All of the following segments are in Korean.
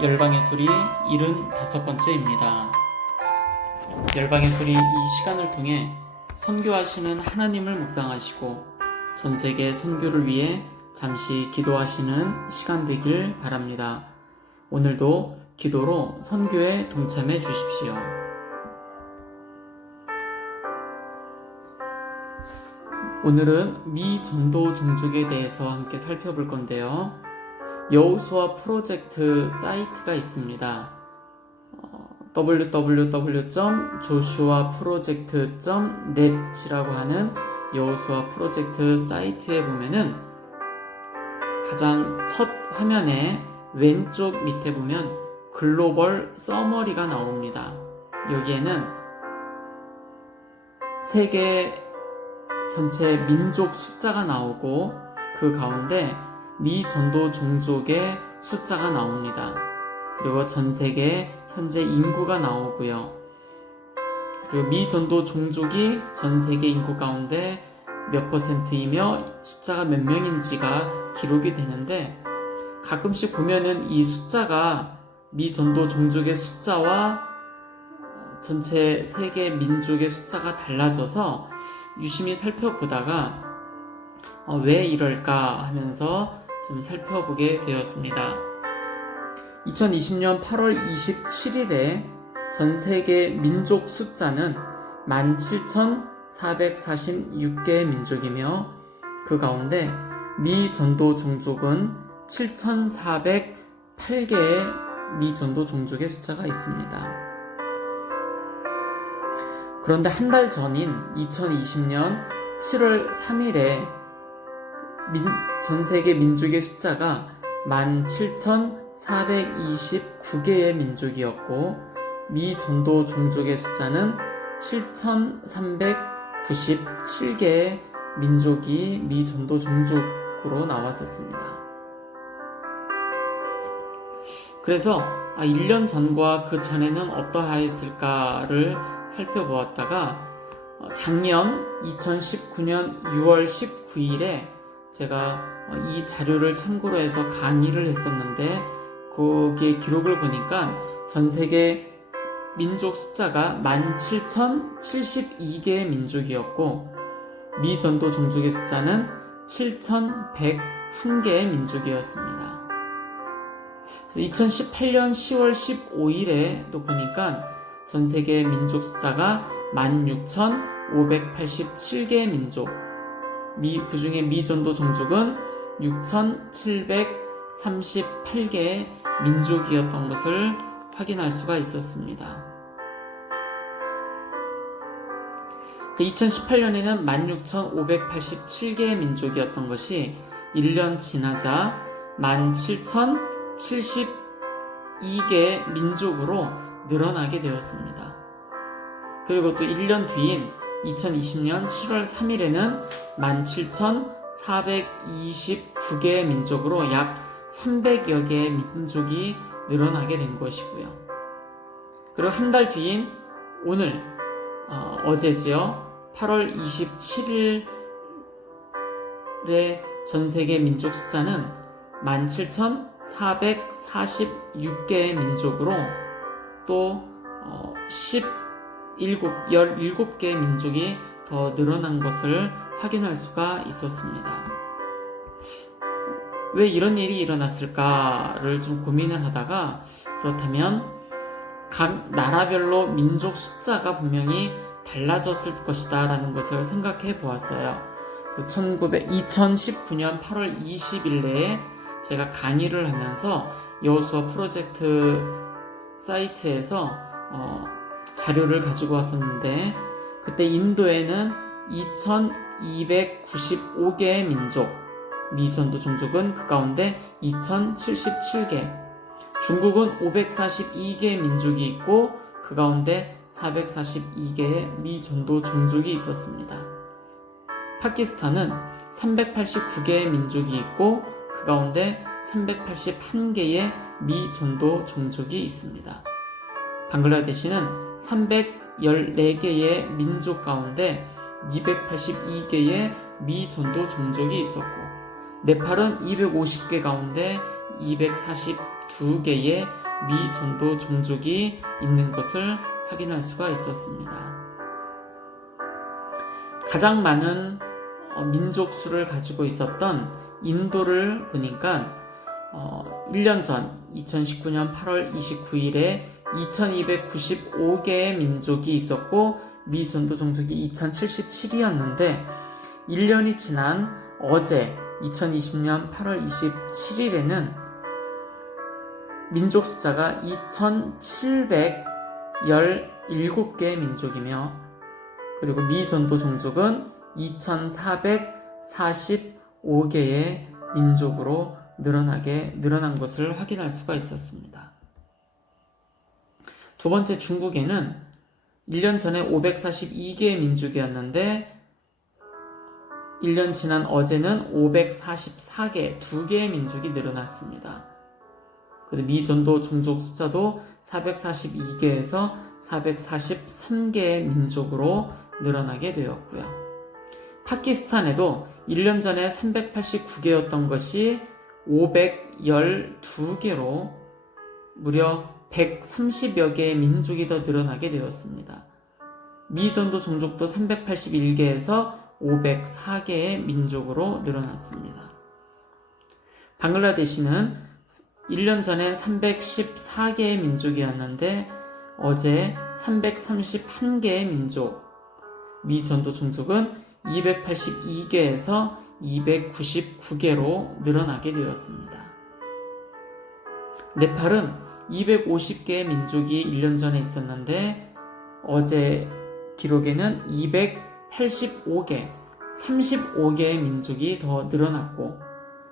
열방의 소리 75번째입니다. 열방의 소리 이 시간을 통해 선교하시는 하나님을 묵상하시고 전세계 선교를 위해 잠시 기도하시는 시간 되길 바랍니다. 오늘도 기도로 선교에 동참해 주십시오. 오늘은 미 전도 종족에 대해서 함께 살펴볼 건데요. 여호수아 프로젝트 사이트가 있습니다. www.joshuaproject.net이라고 하는 여호수아 프로젝트 사이트에 보면은 가장 첫 화면에 왼쪽 밑에 보면 글로벌 서머리가 나옵니다. 여기에는 세계 전체 민족 숫자가 나오고 그 가운데 미 전도 종족의 숫자가 나옵니다. 그리고 전 세계 현재 인구가 나오고요. 그리고 미 전도 종족이 전 세계 인구 가운데 몇 %이며 숫자가 몇 명인지가 기록이 되는데 가끔씩 보면은 이 숫자가 미 전도 종족의 숫자와 전체 세계 민족의 숫자가 달라져서 유심히 살펴보다가 왜 이럴까 하면서 좀 살펴보게 되었습니다. 2020년 8월 27일에 전 세계 민족 숫자는 17,446개의 민족이며 그 가운데 미 전도 종족은 7,408개의 미 전도 종족의 숫자가 있습니다. 그런데 한 달 전인 2020년 7월 3일에 전 세계 민족의 숫자가 17,429개의 민족이었고 미 전도 종족의 숫자는 7,397개의 민족이 미 전도 종족으로 나왔었습니다. 그래서 1년 전과 그 전에는 어떠하였을까를 살펴보았다가 작년 2019년 6월 19일에 제가 이 자료를 참고로 해서 강의를 했었는데 거기에 기록을 보니까 전 세계 민족 숫자가 17,072개의 민족이었고 미 전도 종족의 숫자는 7,101개의 민족이었습니다. 2018년 10월 15일에 또 보니까 전 세계 민족 숫자가 16,587개의 민족, 그 중에 미 전도 종족은 6,738개의 민족이었던 것을 확인할 수가 있었습니다. 2018년에는 16,587개의 민족이었던 것이 1년 지나자 17,072개의 민족으로 늘어나게 되었습니다. 그리고 또 1년 뒤인 2020년 7월 3일에는 17,429개의 민족으로 약 300여 개의 민족이 늘어나게 된 것이고요. 그리고 한 달 뒤인 오늘, 어제지요. 8월 27일의 전 세계 민족 숫자는 17,446개의 민족으로 또 17개의 민족이 더 늘어난 것을 확인할 수가 있었습니다. 왜 이런 일이 일어났을까를 좀 고민을 하다가 그렇다면 각 나라별로 민족 숫자가 분명히 달라졌을 것이다 라는 것을 생각해 보았어요. 2019년 8월 20일 내에 제가 강의를 하면서 여호수아 프로젝트 사이트에서 자료를 가지고 왔었는데 그때 인도에는 2,295개의 민족, 미 전도 종족은 그 가운데 2,077개, 중국은 542개의 민족이 있고 그 가운데 442개의 미 전도 종족이 있었습니다. 파키스탄은 389개의 민족이 있고 그 가운데 381개의 미 전도 종족이 있습니다. 방글라데시는 314개의 민족 가운데 282개의 미 전도 종족이 있었고 네팔은 250개 가운데 242개의 미전도 종족이 있는 것을 확인할 수가 있었습니다. 가장 많은 민족 수를 가지고 있었던 인도를 보니까 1년 전 2019년 8월 29일에 2295개의 민족이 있었고 미전도 종족이 2077이었는데 1년이 지난 어제 2020년 8월 27일에는 민족 숫자가 2717개의 민족이며 그리고 미전도 종족은 2445개의 민족으로 늘어난 것을 확인할 수가 있었습니다. 두 번째 중국에는 1년 전에 542개의 민족이었는데 1년 지난 어제는 544개, 2개의 민족이 늘어났습니다. 그리고 미전도 종족 숫자도 442개에서 443개의 민족으로 늘어나게 되었고요. 파키스탄에도 1년 전에 389개였던 것이 512개로 무려 130여 개의 민족이 더 늘어나게 되었습니다. 미전도 종족도 381개에서 504개의 민족으로 늘어났습니다. 방글라데시는 1년 전에 314개의 민족이었는데 어제 331개의 민족, 미전도 종족은 282개에서 299개로 늘어나게 되었습니다. 네팔은 250개의 민족이 1년 전에 있었는데 어제 기록에는 285개, 35개의 민족이 더 늘어났고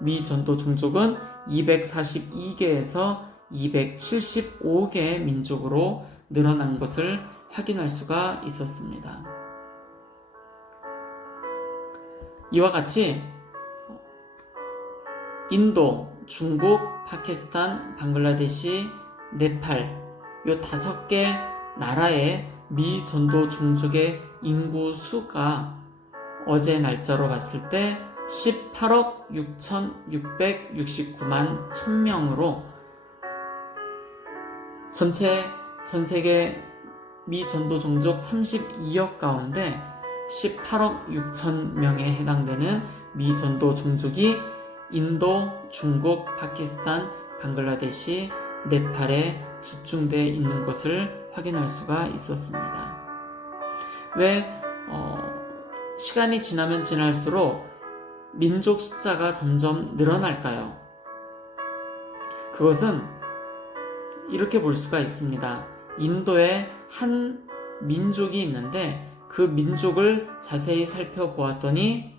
미전도 종족은 242개에서 275개의 민족으로 늘어난 것을 확인할 수가 있었습니다. 이와 같이 인도, 중국, 파키스탄, 방글라데시, 네팔 이 5개 나라의 미전도 종족의 인구 수가 어제 날짜로 봤을 때 18억 6,669만 1000명으로 전 세계 미전도 종족 32억 가운데 18억 6천 명에 해당되는 미전도 종족이 인도, 중국, 파키스탄, 방글라데시, 네팔에 집중되어 있는 것을 확인할 수가 있었습니다. 왜 시간이 지나면 지날수록 민족 숫자가 점점 늘어날까요? 그것은 이렇게 볼 수가 있습니다. 인도에 한 민족이 있는데 그 민족을 자세히 살펴보았더니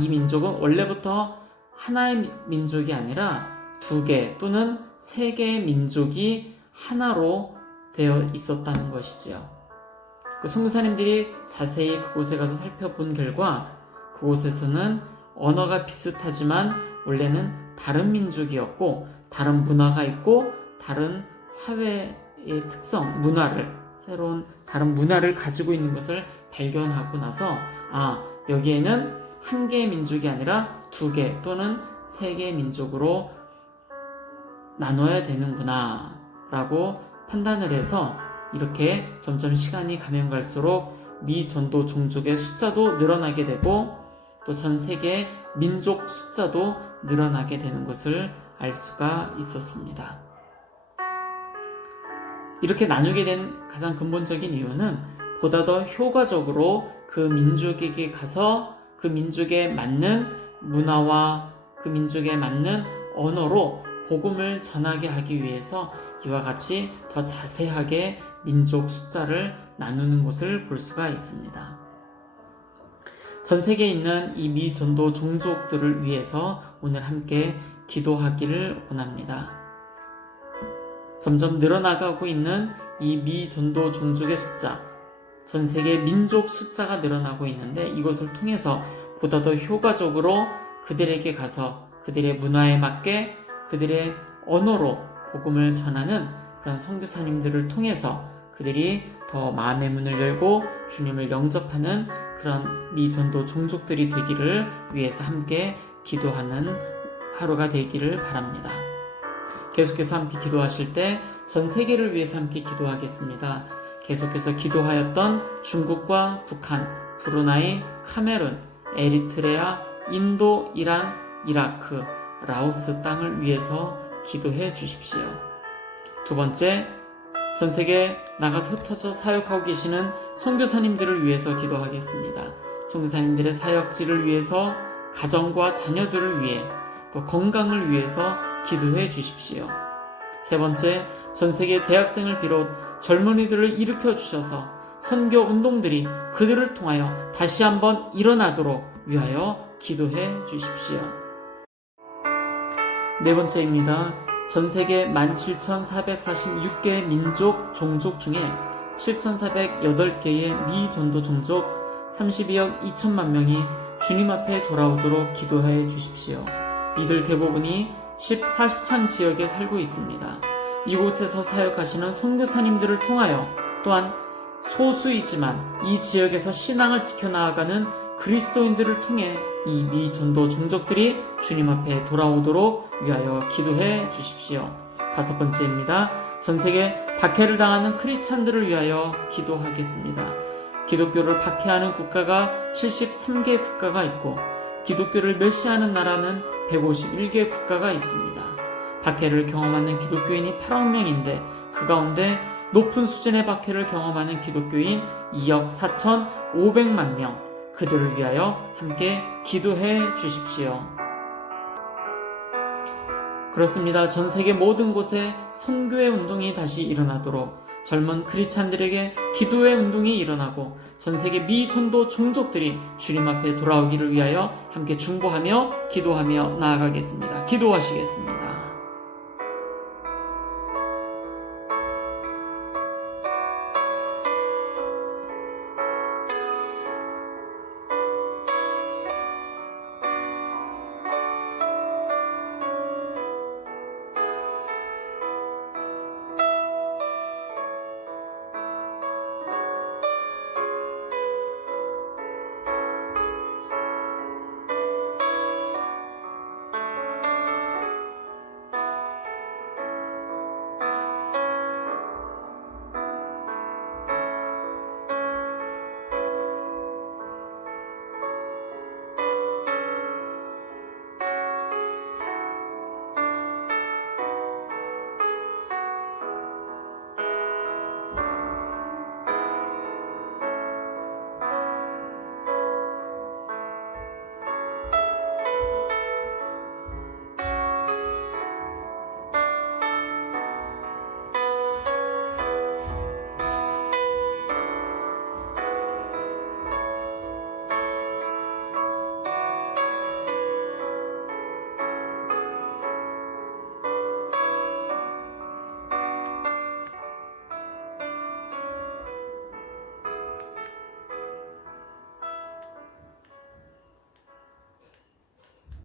이 민족은 원래부터 하나의 민족이 아니라 2개 또는 3개의 민족이 하나로 되어 있었다는 것이지요. 그 선교사님들이 자세히 그곳에 가서 살펴본 결과 그곳에서는 언어가 비슷하지만 원래는 다른 민족이었고 다른 문화가 있고 다른 사회의 특성, 새로운 다른 문화를 가지고 있는 것을 발견하고 나서 여기에는 한 개의 민족이 아니라 2개 또는 3개의 민족으로 나눠야 되는구나 라고 판단을 해서 이렇게 점점 시간이 가면 갈수록 미전도 종족의 숫자도 늘어나게 되고 또 전 세계의 민족 숫자도 늘어나게 되는 것을 알 수가 있었습니다. 이렇게 나누게 된 가장 근본적인 이유는 보다 더 효과적으로 그 민족에게 가서 그 민족에 맞는 문화와 그 민족에 맞는 언어로 복음을 전하게 하기 위해서 이와 같이 더 자세하게 민족 숫자를 나누는 것을 볼 수가 있습니다. 전 세계에 있는 이 미전도 종족들을 위해서 오늘 함께 기도하기를 원합니다. 점점 늘어나가고 있는 이 미전도 종족의 숫자, 전 세계 민족 숫자가 늘어나고 있는데 이것을 통해서 보다 더 효과적으로 그들에게 가서 그들의 문화에 맞게 그들의 언어로 복음을 전하는 그런 선교사님들을 통해서 그들이 더 마음의 문을 열고 주님을 영접하는 그런 미전도 종족들이 되기를 위해서 함께 기도하는 하루가 되기를 바랍니다. 계속해서 함께 기도하실 때 전 세계를 위해서 함께 기도하겠습니다. 계속해서 기도하였던 중국과 북한, 브루나이, 카메룬, 에리트레아, 인도, 이란, 이라크, 라오스 땅을 위해서 기도해 주십시오. 두 번째, 전 세계에 나가서 흩어져 사역하고 계시는 선교사님들을 위해서 기도하겠습니다. 선교사님들의 사역지를 위해서, 가정과 자녀들을 위해, 또 건강을 위해서 기도해 주십시오. 세 번째, 전 세계 대학생을 비롯 젊은이들을 일으켜 주셔서 선교 운동들이 그들을 통하여 다시 한번 일어나도록 위하여 기도해 주십시오. 네 번째입니다. 전 세계 17,446개의 민족, 종족 중에 7,408개의 미전도 종족 32억 2천만 명이 주님 앞에 돌아오도록 기도해 주십시오. 이들 대부분이 40창 지역에 살고 있습니다. 이곳에서 사역하시는 선교사님들을 통하여 또한 소수이지만 이 지역에서 신앙을 지켜나가는 그리스도인들을 통해 이 미전도 종족들이 주님 앞에 돌아오도록 위하여 기도해 주십시오. 다섯 번째입니다. 전 세계 박해를 당하는 크리스찬들을 위하여 기도하겠습니다. 기독교를 박해하는 국가가 73개 국가가 있고 기독교를 멸시하는 나라는 151개 국가가 있습니다. 박해를 경험하는 기독교인이 8억 명인데 그 가운데 높은 수준의 박해를 경험하는 기독교인 2억 4,500만 명, 그들을 위하여 함께 기도해 주십시오. 그렇습니다. 전 세계 모든 곳에 선교의 운동이 다시 일어나도록 젊은 크리스찬들에게 기도의 운동이 일어나고 전 세계 미전도 종족들이 주님 앞에 돌아오기를 위하여 함께 중보하며 기도하며 나아가겠습니다. 기도하시겠습니다.